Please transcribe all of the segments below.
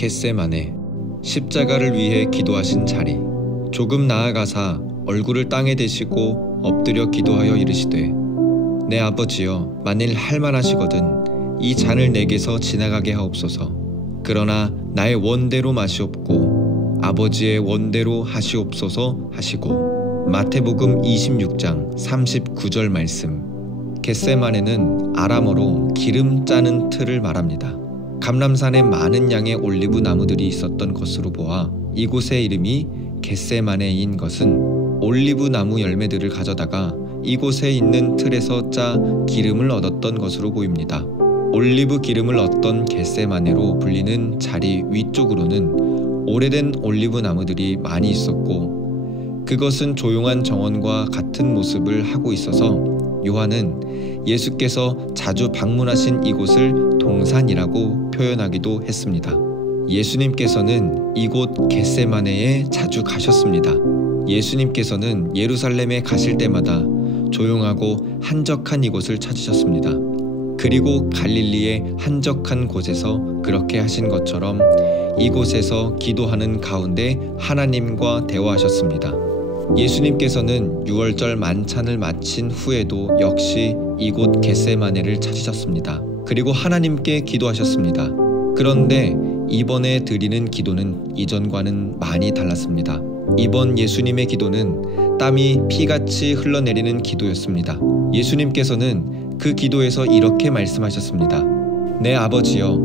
겟세마네, 십자가를 위해 기도하신 자리. 조금 나아가사 얼굴을 땅에 대시고 엎드려 기도하여 이르시되, 내 아버지여, 만일 할만하시거든 이 잔을 내게서 지나가게 하옵소서. 그러나 나의 원대로 마시옵고 아버지의 원대로 하시옵소서 하시고. 마태복음 26장 39절 말씀. 겟세마네는 아람어로 기름 짜는 틀을 말합니다. 감람산에 많은 양의 올리브 나무들이 있었던 것으로 보아 이곳의 이름이 겟세마네인 것은 올리브 나무 열매들을 가져다가 이곳에 있는 틀에서 짜 기름을 얻었던 것으로 보입니다. 올리브 기름을 얻던 겟세마네로 불리는 자리 위쪽으로는 오래된 올리브 나무들이 많이 있었고, 그것은 조용한 정원과 같은 모습을 하고 있어서 요한은 예수께서 자주 방문하신 이곳을 동산이라고 표현하기도 했습니다. 예수님께서는 이곳 겟세마네에 자주 가셨습니다. 예수님께서는 예루살렘에 가실 때마다 조용하고 한적한 이곳을 찾으셨습니다. 그리고 갈릴리의 한적한 곳에서 그렇게 하신 것처럼 이곳에서 기도하는 가운데 하나님과 대화하셨습니다. 예수님께서는 유월절 만찬을 마친 후에도 역시 이곳 겟세마네를 찾으셨습니다. 그리고 하나님께 기도하셨습니다. 그런데 이번에 드리는 기도는 이전과는 많이 달랐습니다. 이번 예수님의 기도는 땀이 피같이 흘러내리는 기도였습니다. 예수님께서는 그 기도에서 이렇게 말씀하셨습니다. 내 아버지여,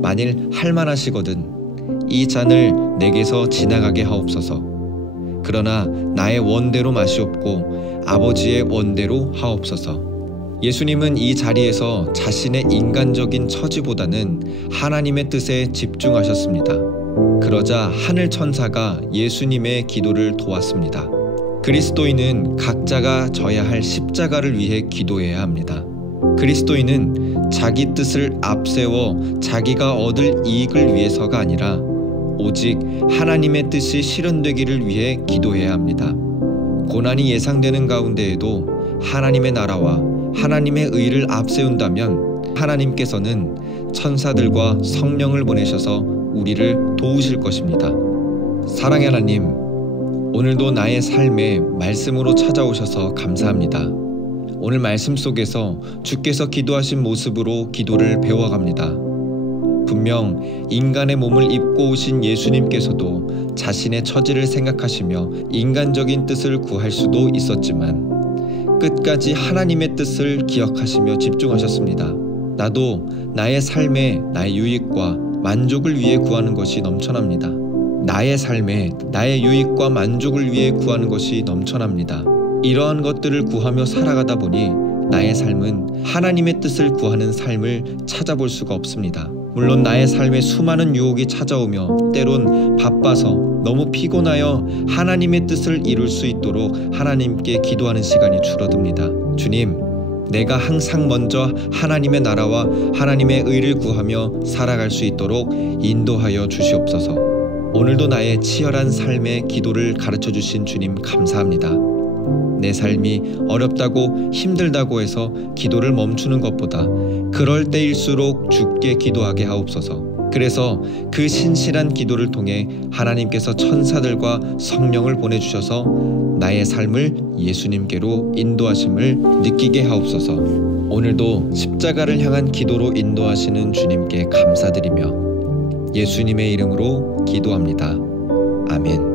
만일 할만하시거든 이 잔을 내게서 지나가게 하옵소서. 그러나 나의 원대로 마시옵고 아버지의 원대로 하옵소서. 예수님은 이 자리에서 자신의 인간적인 처지보다는 하나님의 뜻에 집중하셨습니다. 그러자 하늘 천사가 예수님의 기도를 도왔습니다. 그리스도인은 각자가 져야 할 십자가를 위해 기도해야 합니다. 그리스도인은 자기 뜻을 앞세워 자기가 얻을 이익을 위해서가 아니라 오직 하나님의 뜻이 실현되기를 위해 기도해야 합니다. 고난이 예상되는 가운데에도 하나님의 나라와 하나님의 의를 앞세운다면 하나님께서는 천사들과 성령을 보내셔서 우리를 도우실 것입니다. 사랑의 하나님, 오늘도 나의 삶에 말씀으로 찾아오셔서 감사합니다. 오늘 말씀 속에서 주께서 기도하신 모습으로 기도를 배워갑니다. 분명 인간의 몸을 입고 오신 예수님께서도 자신의 처지를 생각하시며 인간적인 뜻을 구할 수도 있었지만 끝까지 하나님의 뜻을 기억하시며 집중하셨습니다. 나도 나의 삶에 나의 유익과 만족을 위해 구하는 것이 넘쳐납니다. 나의 삶에 나의 유익과 만족을 위해 구하는 것이 넘쳐납니다. 이러한 것들을 구하며 살아가다 보니 나의 삶은 하나님의 뜻을 구하는 삶을 찾아볼 수가 없습니다. 물론 나의 삶에 수많은 유혹이 찾아오며 때론 바빠서 너무 피곤하여 하나님의 뜻을 이룰 수 있도록 하나님께 기도하는 시간이 줄어듭니다. 주님, 내가 항상 먼저 하나님의 나라와 하나님의 의를 구하며 살아갈 수 있도록 인도하여 주시옵소서. 오늘도 나의 치열한 삶의 기도를 가르쳐 주신 주님 감사합니다. 내 삶이 어렵다고 힘들다고 해서 기도를 멈추는 것보다 그럴 때일수록 주께 기도하게 하옵소서. 그래서 그 신실한 기도를 통해 하나님께서 천사들과 성령을 보내주셔서 나의 삶을 예수님께로 인도하심을 느끼게 하옵소서. 오늘도 십자가를 향한 기도로 인도하시는 주님께 감사드리며 예수님의 이름으로 기도합니다. 아멘.